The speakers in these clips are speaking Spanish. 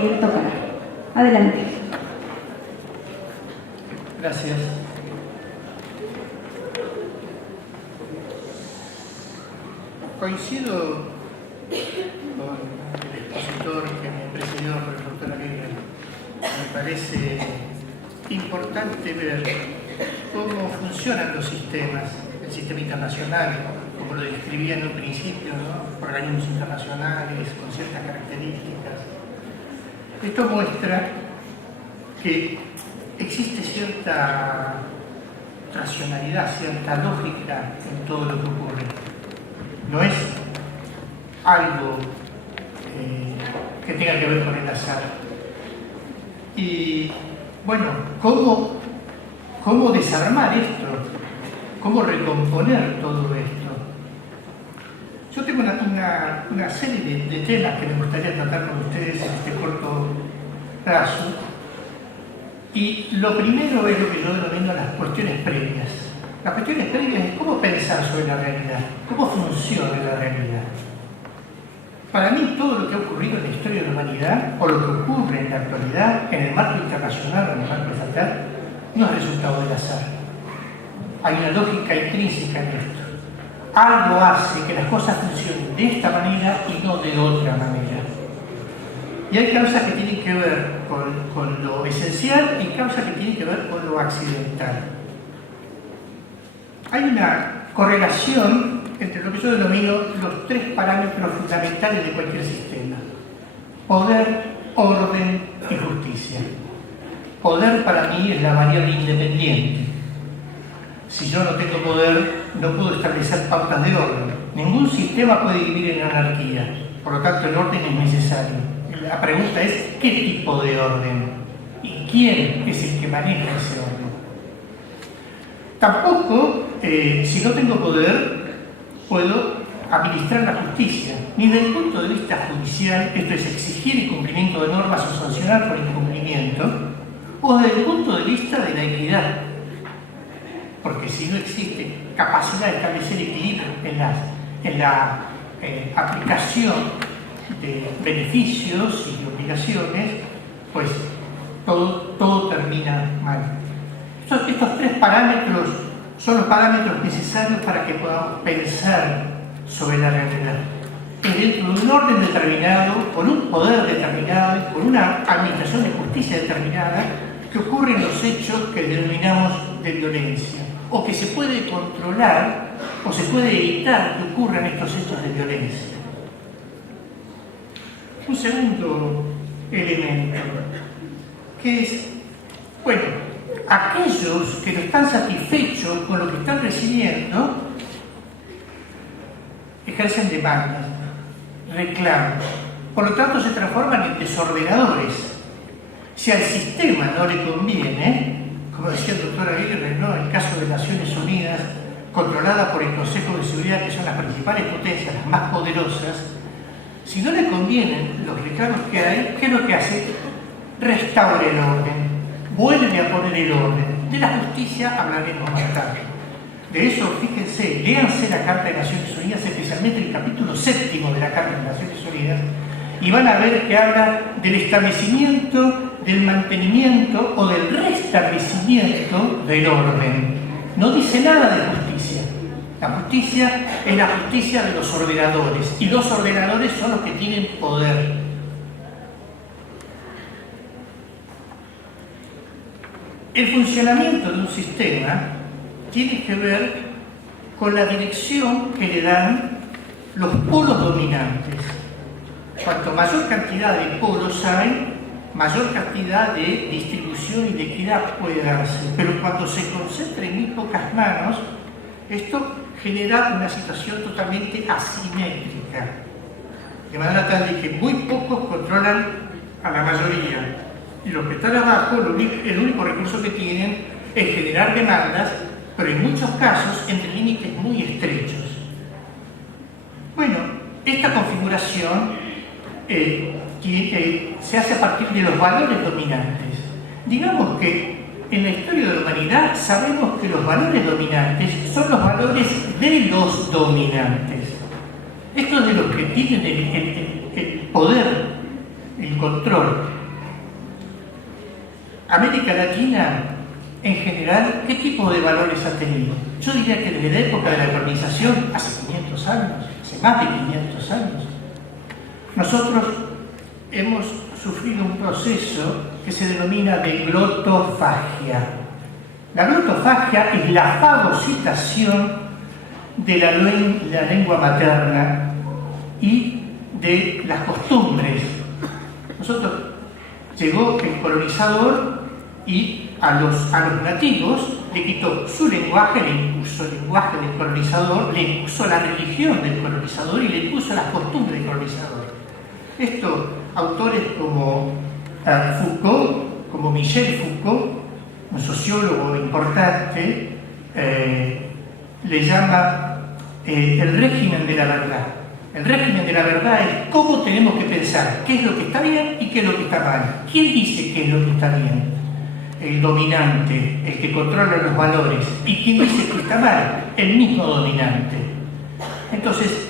que tocará. Adelante. Gracias. Coincido con el expositor que me precedió, con el doctor Aguirre. Me parece importante ver cómo funcionan los sistemas, el sistema internacional, como lo describía en un principio, ¿no? Organismos internacionales con ciertas características. Esto muestra que existe cierta racionalidad, cierta lógica en todo lo que ocurre. No es algo que tenga que ver con el azar. Y bueno, ¿cómo desarmar esto? ¿Cómo recomponer todo esto? Yo tengo una serie de temas que me gustaría tratar con ustedes en este corto plazo. Y lo primero es lo que yo denomino las cuestiones previas. Las cuestiones previas es cómo pensar sobre la realidad, cómo funciona la realidad. Para mí, todo lo que ha ocurrido en la historia de la humanidad, o lo que ocurre en la actualidad, en el marco internacional o en el marco estatal, no es resultado del azar. Hay una lógica intrínseca en esto. Algo hace que las cosas funcionen de esta manera y no de otra manera. Y hay causas que tienen que ver con lo esencial y causas que tienen que ver con lo accidental. Hay una correlación entre lo que yo denomino los tres parámetros fundamentales de cualquier sistema: poder, orden y justicia. Poder para mí es la variable independiente. Si yo no tengo poder, no puedo establecer pautas de orden. Ningún sistema puede vivir en anarquía, por lo tanto el orden es necesario. La pregunta es, ¿qué tipo de orden? ¿Y quién es el que maneja ese orden? Tampoco, si no tengo poder, puedo administrar la justicia, ni desde el punto de vista judicial, esto es exigir el cumplimiento de normas o sancionar por incumplimiento, o desde el punto de vista de la equidad, porque si no existe capacidad de establecer equilibrio en la aplicación de beneficios y de obligaciones, pues todo termina mal. Estos tres parámetros son los parámetros necesarios para que podamos pensar sobre la realidad. Es dentro de un orden determinado, con un poder determinado y con una administración de justicia determinada que ocurren los hechos que denominamos de violencia, o que se puede controlar o se puede evitar que ocurran estos hechos de violencia. Un segundo elemento, que es, bueno, aquellos que no están satisfechos con lo que están recibiendo, ejercen demandas, reclamos, por lo tanto se transforman en desordenadores. Si al sistema no le conviene, como decía el doctor Aguirre, ¿no? El caso de Naciones Unidas, controlada por el Consejo de Seguridad, que son las principales potencias, las más poderosas, si no le convienen los reclamos que hay, ¿qué es lo que hace? Restaure el orden, vuelve a poner el orden. De la justicia hablaremos más tarde. De eso, fíjense, léanse la Carta de Naciones Unidas, especialmente el capítulo 7 de la Carta de Naciones Unidas, y van a ver que habla del establecimiento, del mantenimiento o del restablecimiento del orden. No dice nada de justicia. La justicia es la justicia de los ordenadores, y los ordenadores son los que tienen poder. El funcionamiento de un sistema tiene que ver con la dirección que le dan los polos dominantes. Cuanto mayor cantidad de polos hay, mayor cantidad de distribución y de equidad puede darse. Pero cuando se concentra en muy pocas manos, esto genera una situación totalmente asimétrica, de manera tal de que muy pocos controlan a la mayoría, y los que están abajo, el único recurso que tienen es generar demandas, pero en muchos casos entre límites muy estrechos. Bueno, esta configuración se hace a partir de los valores dominantes. Digamos que en la historia de la humanidad sabemos que los valores dominantes son los valores de los dominantes. Estos de los que tienen el poder el control. América Latina, en general, ¿qué tipo de valores ha tenido? Yo diría que desde la época de la colonización, hace 500 años, hace más de 500 años, nosotros hemos sufrido un proceso que se denomina de glotofagia. La glotofagia es la fagocitación de la lengua materna y de las costumbres. Llegó el colonizador y a los nativos le quitó su lenguaje, le impuso el lenguaje del colonizador, le impuso la religión del colonizador y le impuso las costumbres del colonizador. Esto, autores como Foucault, como Michel Foucault, un sociólogo importante, le llama el régimen de la verdad. El régimen de la verdad es cómo tenemos que pensar, qué es lo que está bien y qué es lo que está mal. ¿Quién dice qué es lo que está bien? El dominante, el que controla los valores. ¿Y quién dice que está mal? El mismo dominante. Entonces,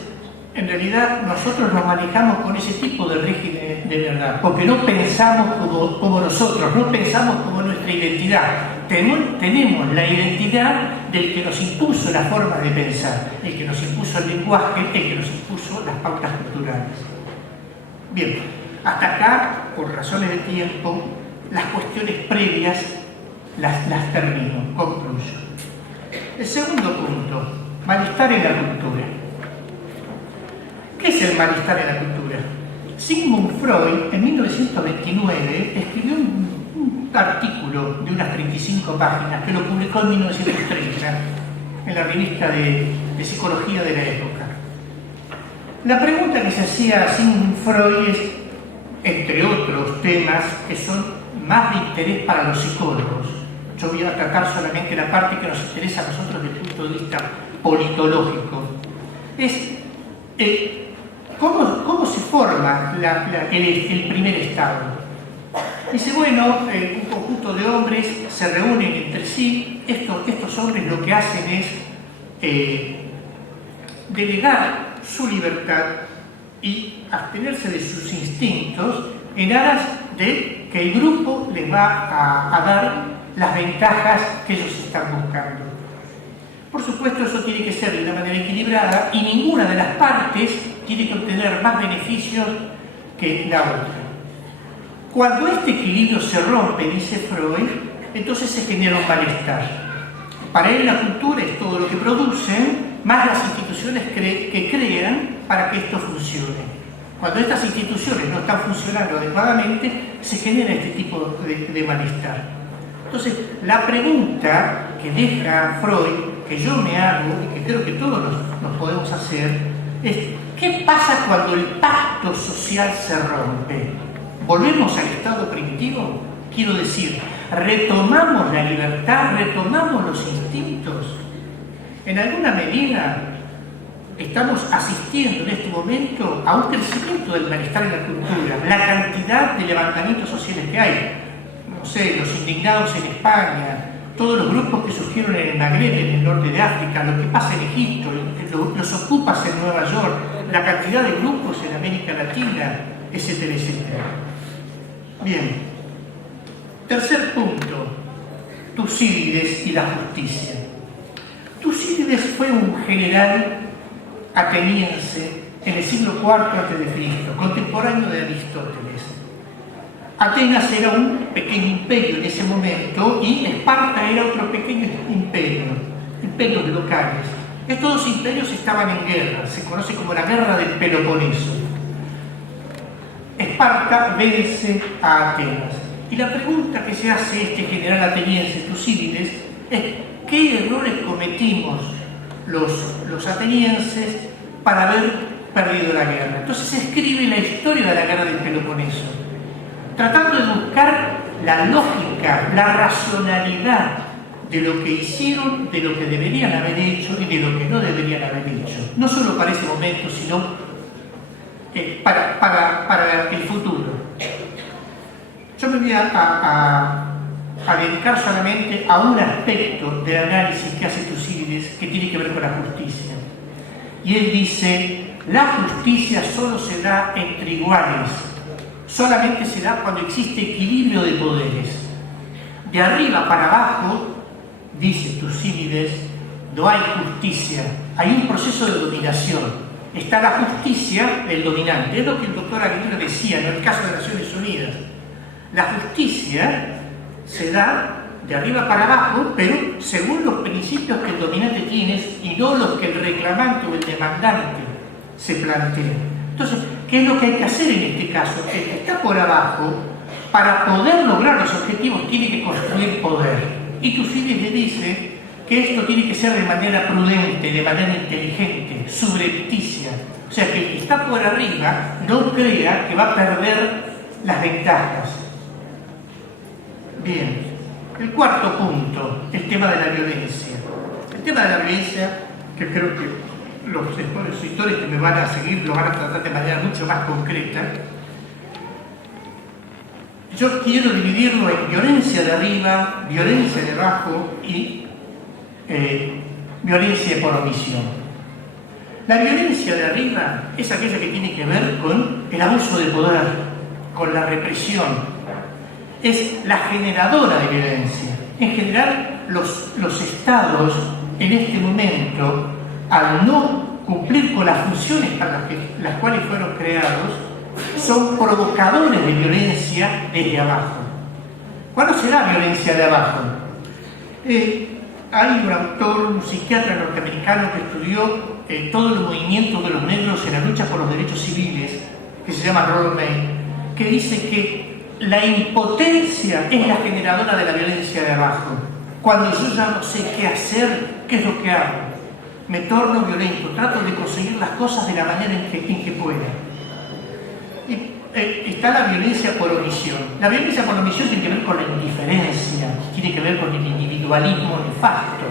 en realidad nosotros nos manejamos con ese tipo de régimen de verdad, porque no pensamos como nosotros, no pensamos como nuestra identidad. Tenemos la identidad del que nos impuso la forma de pensar, el que nos impuso el lenguaje, el que nos impuso las pautas culturales. Bien, hasta acá, por razones de tiempo, las cuestiones previas las termino, concluyo. El segundo punto, malestar en la cultura. ¿Qué es el malestar en la cultura? Sigmund Freud, en 1929, escribió un artículo de unas 35 páginas que lo publicó en 1930 en la revista de psicología de la época. La pregunta que se hacía a Sigmund Freud es, entre otros temas que son más de interés para los psicólogos, yo voy a tratar solamente la parte que nos interesa a nosotros desde el punto de vista politológico, es ¿cómo se forma el primer estado? Dice, bueno, un conjunto de hombres se reúnen entre sí, estos hombres lo que hacen es delegar su libertad y abstenerse de sus instintos en aras de que el grupo les va a dar las ventajas que ellos están buscando. Por supuesto, eso tiene que ser de una manera equilibrada y ninguna de las partes tiene que obtener más beneficios que la otra. Cuando este equilibrio se rompe, dice Freud, entonces se genera un malestar. Para él la cultura es todo lo que producen, más las instituciones que crean para que esto funcione. Cuando estas instituciones no están funcionando adecuadamente, se genera este tipo de malestar. Entonces, la pregunta que deja Freud, que yo me hago y que creo que todos nos podemos hacer, es ¿qué pasa cuando el pacto social se rompe? ¿Volvemos al estado primitivo? Quiero decir, ¿retomamos la libertad? ¿Retomamos los instintos? En alguna medida estamos asistiendo en este momento a un crecimiento del malestar en la cultura, la cantidad de levantamientos sociales que hay. No sé, los indignados en España, todos los grupos que surgieron en el Magreb, en el norte de África, lo que pasa en Egipto, los ocupas en Nueva York, la cantidad de grupos en América Latina, etcétera, etcétera. Bien. Tercer punto, Tucídides y la justicia. Tucídides fue un general ateniense en el siglo IV a.C., contemporáneo de Aristóteles. Atenas era un pequeño imperio en ese momento y Esparta era otro pequeño imperio, imperios locales. Estos dos imperios estaban en guerra, se conoce como la Guerra del Peloponeso. Esparta vence a Atenas. Y la pregunta que se hace este general ateniense, Tucídides, es ¿qué errores cometimos los atenienses para haber perdido la guerra? Entonces se escribe la historia de la Guerra del Peloponeso, tratando de buscar la lógica, la racionalidad de lo que hicieron, de lo que deberían haber hecho y de lo que no deberían haber hecho. No solo para ese momento, sino para el futuro. Yo me voy a dedicar solamente a un aspecto del análisis que hace Tucídides que tiene que ver con la justicia. Y él dice, la justicia solo se da entre iguales, solamente se da cuando existe equilibrio de poderes. De arriba para abajo, dice Tucídides, no hay justicia, hay un proceso de dominación. Está la justicia del dominante. Es lo que el doctor Aguirre decía en el caso de Naciones Unidas. La justicia se da de arriba para abajo, pero según los principios que el dominante tiene y no los que el reclamante o el demandante se plantea. Entonces, ¿qué es lo que hay que hacer en este caso? El que está por abajo, para poder lograr los objetivos, tiene que construir poder. Y Tucídides le dice que esto tiene que ser de manera prudente, de manera inteligente, subrepticia. O sea, que el que está por arriba no crea que va a perder las ventajas. Bien, el cuarto punto, el tema de la violencia. El tema de la violencia, que creo que los expositores que me van a seguir lo van a tratar de manera mucho más concreta. Yo quiero dividirlo en violencia de arriba, violencia de abajo y violencia por omisión. La violencia de arriba es aquella que tiene que ver con el abuso de poder, con la represión. Es la generadora de violencia. En general, los estados en este momento, al no cumplir con las funciones para las cuales fueron creados, son provocadores de violencia desde abajo. ¿Cuándo se da violencia de abajo? Hay un autor, un psiquiatra norteamericano que estudió todo el movimiento de los negros en la lucha por los derechos civiles, que se llama Rollo May, que dice que la impotencia es la generadora de la violencia de abajo. Cuando yo ya no sé qué hacer, ¿qué es lo que hago? Me torno violento, trato de conseguir las cosas de la manera en que pueda. Está la violencia por omisión. La violencia por omisión tiene que ver con la indiferencia, tiene que ver con el individualismo nefasto.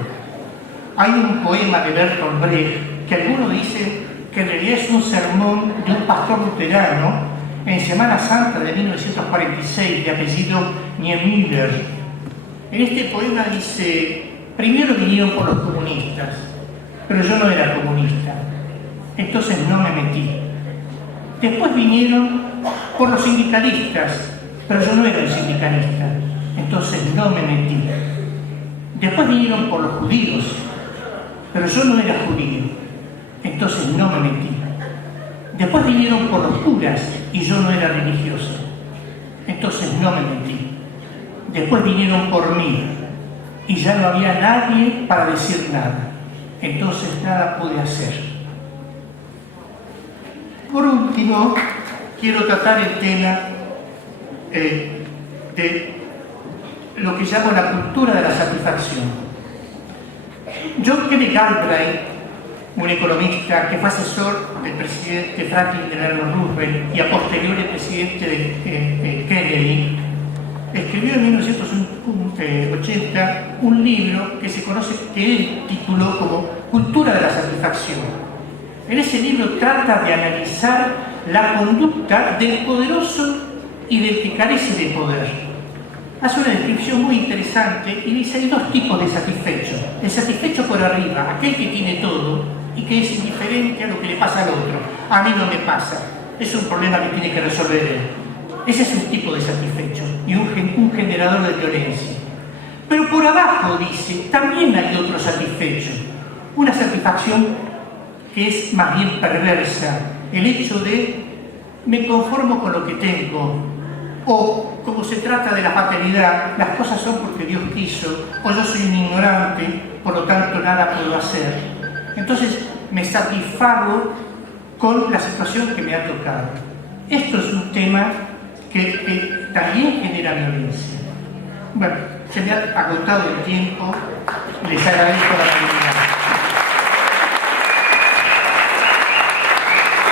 Hay un poema de Bertolt Brecht que algunos dicen que en realidad es un sermón de un pastor luterano en Semana Santa de 1946, de apellido Niemöller. En este poema dice: primero vinieron por los comunistas, pero yo no era comunista, entonces no me metí. Después vinieron por los sindicalistas, pero yo no era un sindicalista, entonces no me metí. Después vinieron por los judíos, pero yo no era judío, entonces no me metí. Después vinieron por los curas y yo no era religioso, entonces no me metí. Después vinieron por mí y ya no había nadie para decir nada, entonces nada pude hacer. Por último, quiero tratar el tema de lo que llamo la cultura de la satisfacción. John Kenneth Galbraith, un economista que fue asesor del presidente Franklin Delano Roosevelt y a posteriori el presidente de Kennedy, escribió en 1980 un libro que se conoce, que él tituló como Cultura de la Satisfacción. En ese libro trata de analizar la conducta del poderoso y del que carece de poder. Hace una descripción muy interesante y dice: hay dos tipos de satisfecho. El satisfecho por arriba, aquel que tiene todo y que es indiferente a lo que le pasa al otro. A mí no me pasa, es un problema que tiene que resolver él. Ese es un tipo de satisfecho y un generador de violencia. Pero por abajo, dice, también hay otro satisfecho, una satisfacción que es más bien perversa, el hecho de me conformo con lo que tengo, o como se trata de la fatalidad, las cosas son porque Dios quiso, o yo soy un ignorante, por lo tanto nada puedo hacer. Entonces me satisfago con la situación que me ha tocado. Esto es un tema que también genera violencia. Bueno, se me ha agotado el tiempo, les agradezco la oportunidad.